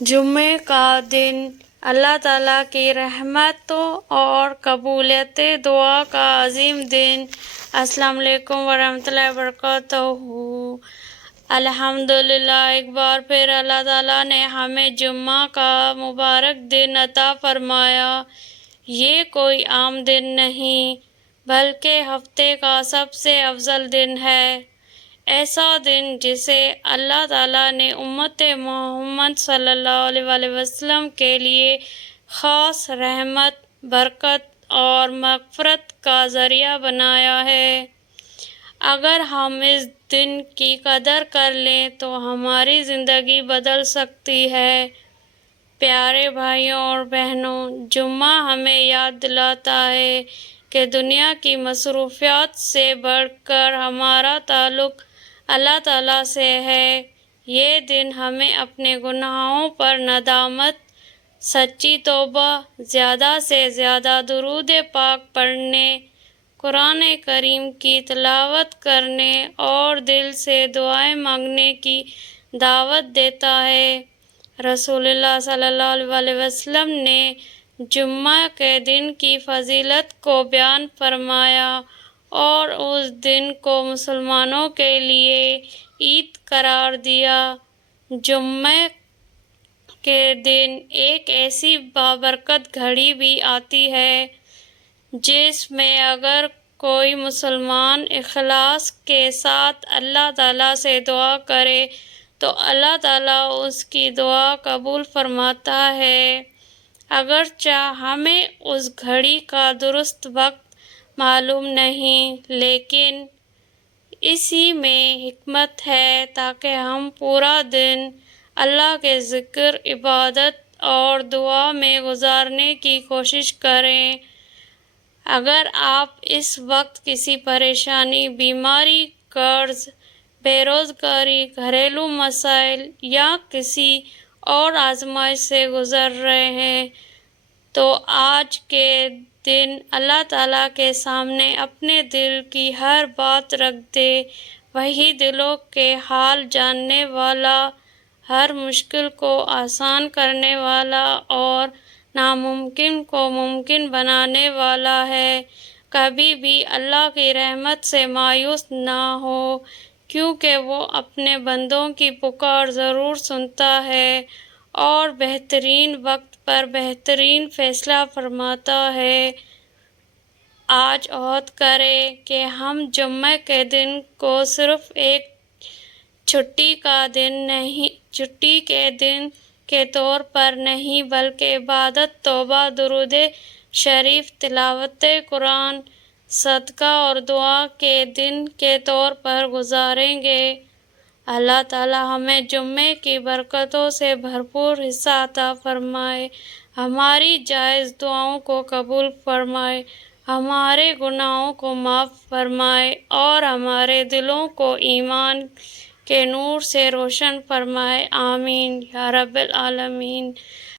جمعے کا دن اللہ تعالیٰ کی رحمتوں اور قبولیت دعا کا عظیم دن۔ السلام علیکم ورحمۃ اللہ وبرکاتہ۔ الحمدللہ، ایک بار پھر اللہ تعالیٰ نے ہمیں جمعہ کا مبارک دن عطا فرمایا۔ یہ کوئی عام دن نہیں بلکہ ہفتے کا سب سے افضل دن ہے۔ ایسا دن جسے اللہ تعالیٰ نے امت محمد صلی اللہ علیہ وآلہ وسلم کے لیے خاص رحمت، برکت اور مغفرت کا ذریعہ بنایا ہے۔ اگر ہم اس دن کی قدر کر لیں تو ہماری زندگی بدل سکتی ہے۔ پیارے بھائیوں اور بہنوں، جمعہ ہمیں یاد دلاتا ہے کہ دنیا کی مصروفیات سے بڑھ کر ہمارا تعلق اللہ تعالیٰ سے ہے۔ یہ دن ہمیں اپنے گناہوں پر ندامت، سچی توبہ، زیادہ سے زیادہ درود پاک پڑھنے، قرآن کریم کی تلاوت کرنے اور دل سے دعائیں مانگنے کی دعوت دیتا ہے۔ رسول اللہ صلی اللہ علیہ وآلہ وسلم نے جمعہ کے دن کی فضیلت کو بیان فرمایا اور اس دن کو مسلمانوں کے لیے عید قرار دیا۔ جمعہ کے دن ایک ایسی بابرکت گھڑی بھی آتی ہے جس میں اگر کوئی مسلمان اخلاص کے ساتھ اللہ تعالیٰ سے دعا کرے تو اللہ تعالیٰ اس کی دعا قبول فرماتا ہے۔ اگرچہ ہمیں اس گھڑی کا درست وقت معلوم نہیں، لیکن اسی میں حکمت ہے تاکہ ہم پورا دن اللہ کے ذکر، عبادت اور دعا میں گزارنے کی کوشش کریں۔ اگر آپ اس وقت کسی پریشانی، بیماری، قرض، بے روزگاری، گھریلو مسائل یا کسی اور آزمائش سے گزر رہے ہیں تو آج کے دن اللہ تعالیٰ کے سامنے اپنے دل کی ہر بات رکھ دیں۔ وہی دلوں کے حال جاننے والا، ہر مشکل کو آسان کرنے والا اور ناممکن کو ممکن بنانے والا ہے۔ کبھی بھی اللہ کی رحمت سے مایوس نہ ہو، کیونکہ وہ اپنے بندوں کی پکار ضرور سنتا ہے اور بہترین وقت پر بہترین فیصلہ فرماتا ہے۔ آج عہد کریں کہ ہم جمعہ کے دن کو صرف ایک چھٹی کے دن کے طور پر نہیں بلکہ عبادت، توبہ، درود شریف، تلاوت قرآن، صدقہ اور دعا کے دن کے طور پر گزاریں گے۔ اللہ تعالیٰ ہمیں جمعے کی برکتوں سے بھرپور حصہ عطا فرمائے، ہماری جائز دعاؤں کو قبول فرمائے، ہمارے گناہوں کو معاف فرمائے اور ہمارے دلوں کو ایمان کے نور سے روشن فرمائے۔ آمین یا رب العالمین۔